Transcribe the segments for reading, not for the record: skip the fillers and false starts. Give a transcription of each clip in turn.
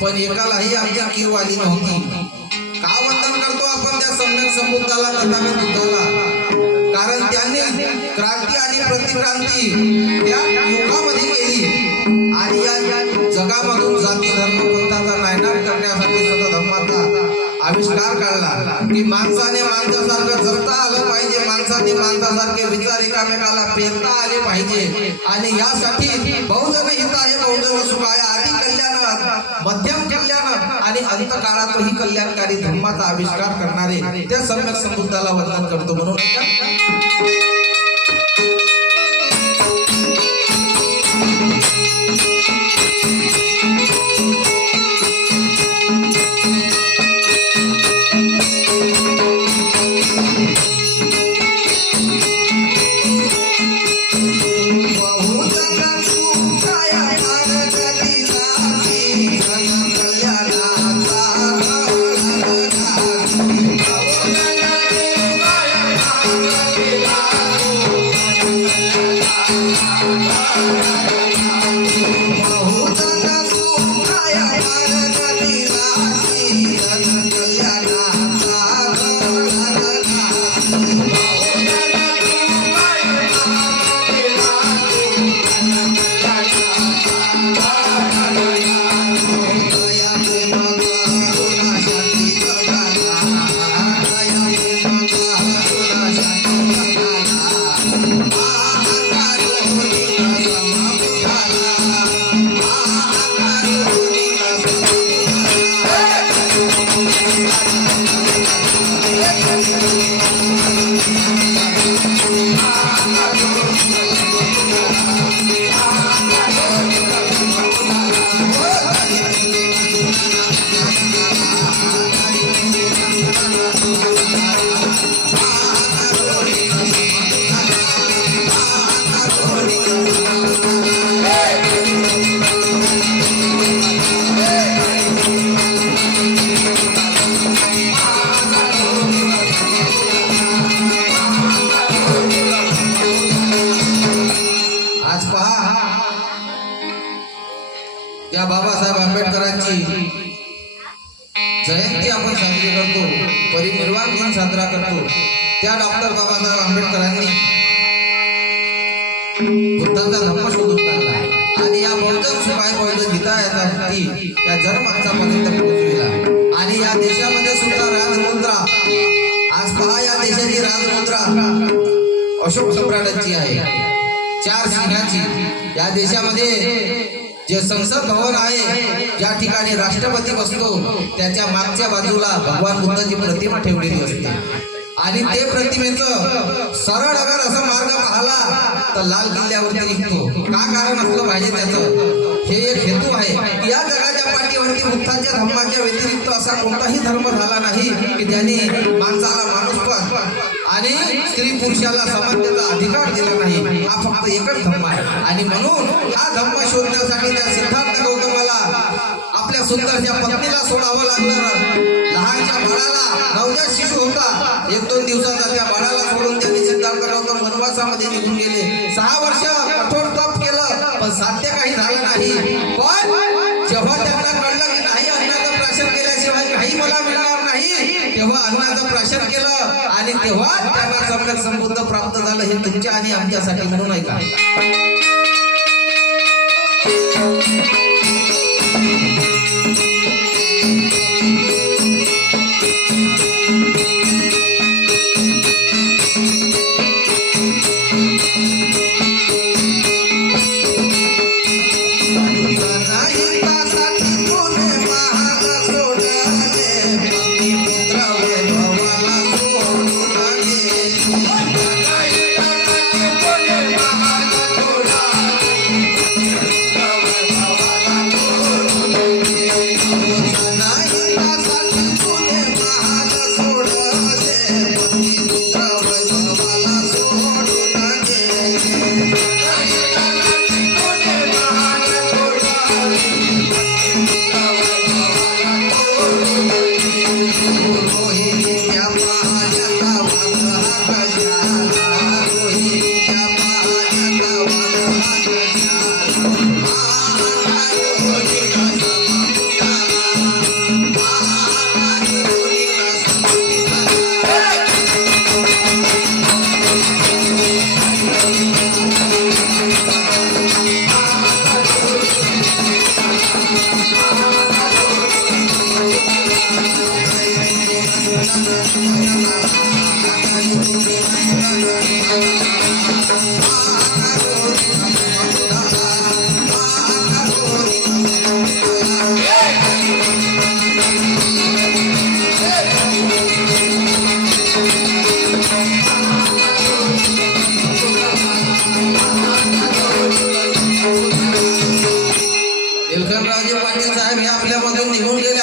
पण एकालाही आमची कीव आली नव्हती. का वंदन करतो आपण त्या सम्यक संबुद्धाला, तथागत बुद्धाला? कारण त्यांनी क्रांती आणि प्रतिक्रांती या युगामध्ये केली आणि या जगामधून जाती धर्म पंथाचा नायनाट करण्यासाठी सतत धर्माचा आविष्कार काढला की माणसाने माणसासारखं जगता आलं पाहिजे, माणसाने माणसासारखे विचार एकामेकाला पेरता आले पाहिजे. आणि यासाठी बहुजन हिताय बहुजन सुखाय आदी कल्याण, मध्यम कल्याण आणि अंतकाळातही कल्याणकारी धर्माचा आविष्कार करणारे त्या सम्यक संबुद्धाला वंदन करतो. म्हणून या बाबासाहेब आंबेडकरांची जयंती आपण साजरी करतो, परिनिर्वाण दिन साजरा करतो. त्या डॉक्टर बाबासाहेब आंबेडकरांनी बुद्धाचा धर्म शोधून काढला आणि या बहुजन सुखाय बहुजन हिताय याचा वृत्ती या जन्मांसापर्यंत पोहोचविला. आणि या देशामध्ये सुद्धा राजमुद्रा, आज पहा या देशाची राजमुद्रा अशोक सम्राटांची आहे, 4 सिंहाची. या देशामध्ये जे संसद भवन आहे, ज्या ठिकाणी राष्ट्रपती बसतो, त्याच्या मागच्या बाजूला भगवान बुद्धाची प्रतिमा ठेवलेली असते. आणि ते प्रतिमेचं सरळ अगर असं मार्ग पाहिला तर लाल किल्ल्यावरती निघतो. का कारण असलं पाहिजे त्याचं? हे एक हेतू आहे. या जगाच्या पाठीवरती बुद्धाच्या धर्माच्या व्यतिरिक्त असा कोणताही धर्म झाला नाही की ज्याने माणसाला माणूसपण आणि स्त्री पुरुषाला समानतेचा अधिकार दिला नाही, हा फक्त एकच धम्म आहे. आणि म्हणून हा धम्म शोधण्यासाठी त्या सिद्धार्थ गौतमाला आपल्या सुंदरच्या पत्नीला सोडावं लागलं. लहानच्या बाळाला, नवजात शिशु होता, 1-2 दिवसाचा, त्या बाळाला सोडून त्यांनी सिद्धार्थ गौतम वनवासामध्ये निघून गेले. 6 वर्ष कठोर तप केलं, पण साध्य काही झालं नाही. पण जेव्हा त्यांना कळलं की नाही, अन्नाचं प्राशन केल्याशिवाय काही मला मिळणार नाही, तेव्हा अन्नाचं प्राशन केलं आणि तेव्हा त्यांना सम्यक संबुद्ध प्राप्त झालं. हे तुमच्या आणि आमच्यासाठी म्हणून आहे का?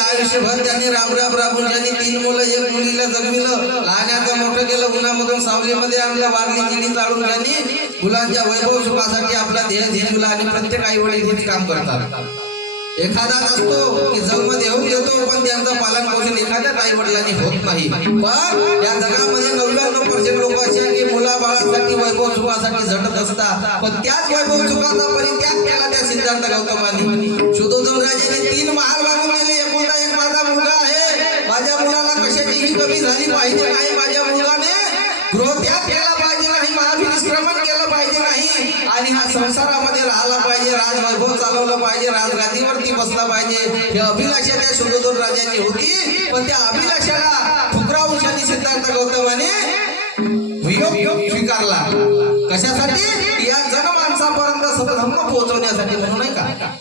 आयुष्यभर त्यांनी राबून ज्यांनी 3 मुलं 1 मुलीला जगविलं, लहानाचं मोठं केलं, उन्हामधून सावलीमध्ये आणलं, वारली जिनी चालून त्यांनी मुलांच्या वैभव सुखासाठी आपला देह झिजवला. आणि प्रत्येक आई वडील हेच काम करतात. एखादा असतो की जन्म देऊन देतो, पण त्यांचं पालन पोषण एखाद्याच आई वडिलांनी होत नाही. पण या जगामध्ये 99% लोक असे आहेत की मुला बाळासाठी वैभव सुखासाठी झटत असतात. पण त्याच वैभव सुखाचा परित्याग केला त्या सिद्धार्थ गौतमांनी. शुद्धोधन राजाने 3 महाल बांधून दिले. एकुलता एक माझा मुलगा आहे, माझ्या मुलाला कशाचीही कमी झाली पाहिजे नाही, माझ्या मुलाने गृहत्याग केला पाहिजे नाही, महाविनिष्क्रमण केलं पाहिजे नाही, आणि हा संसारामध्ये राहिला पाहिजे, राजवैभव चालवलं पाहिजे, राजगादीवरती बसला पाहिजे. ही अभिलाषा त्या शुद्धोधन राजाची होती. पण त्या अभिलाषाला ठुकरावून सिद्धार्थ गौतमाने वियोग स्वीकारला. कशासाठी? या जनमानसापर्यंत सतधम्म पोहोचवण्यासाठी, म्हणून नाही का?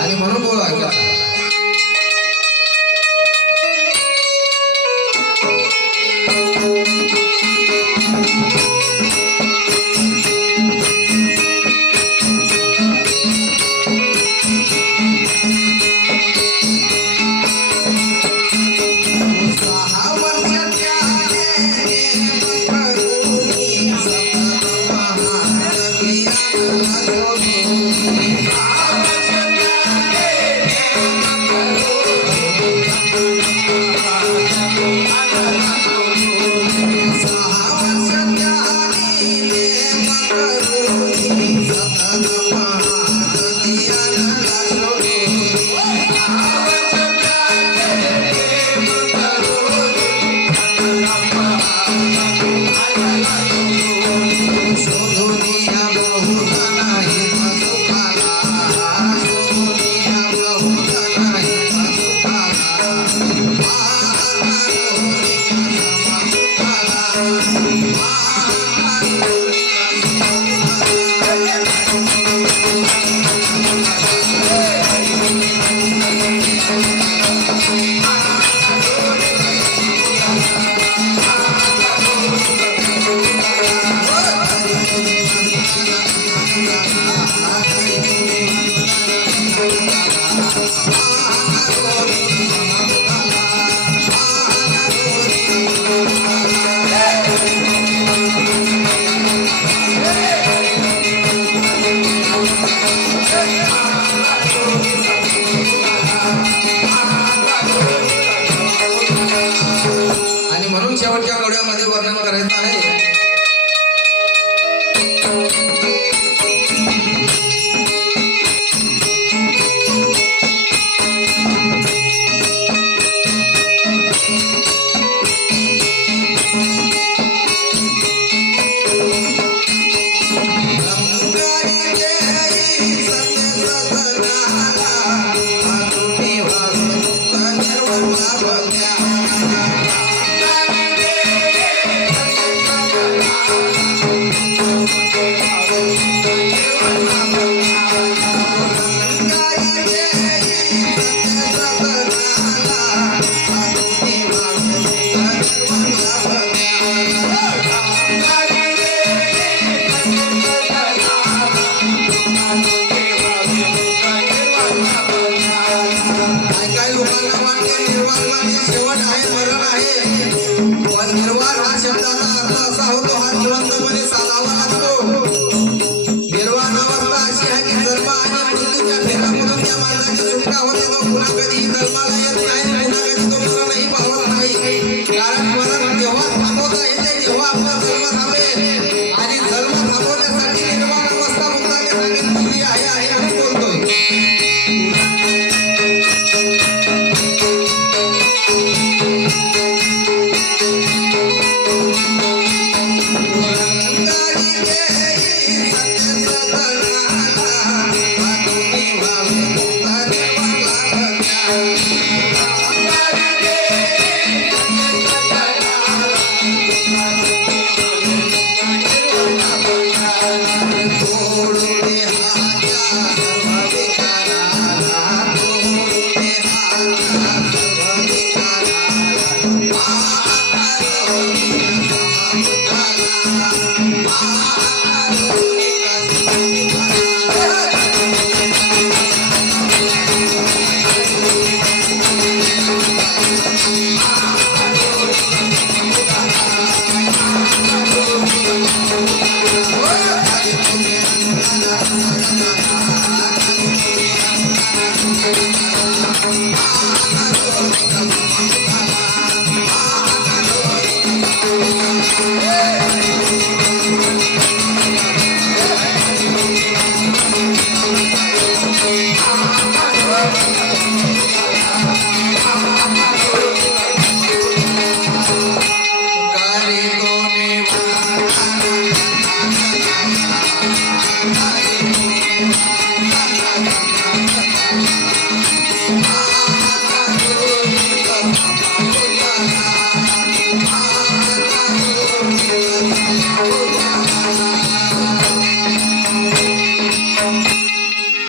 आणि म्हणून बोल ऐका. आणि म्हणून शेवटच्या गड्यामध्ये वर्णन करायचं आहे. शेवट आहे, मरण आहे. पण निर्वाण हा शब्दाचा अर्थ असा होतो, हा जिवंतपणे साधावा लागतो. निर्वाण अवस्था अशी आहे की जन्म आणि मृत्यूच्या फेऱ्यामधून त्या माणसाची सुटका होते. तो पुन्हा कधीही जन्माला येत नाही, पुन्हा कधी तो मरणही पावत नाही. कारण मरण तेव्हा थांबवता येते जेव्हा आपला जन्म थांबेल. आणि जन्म थांबवण्यासाठी निर्वाण अवस्था मुक्ताने सांगितलेली आहे म्हणून बोलतोय. Hey!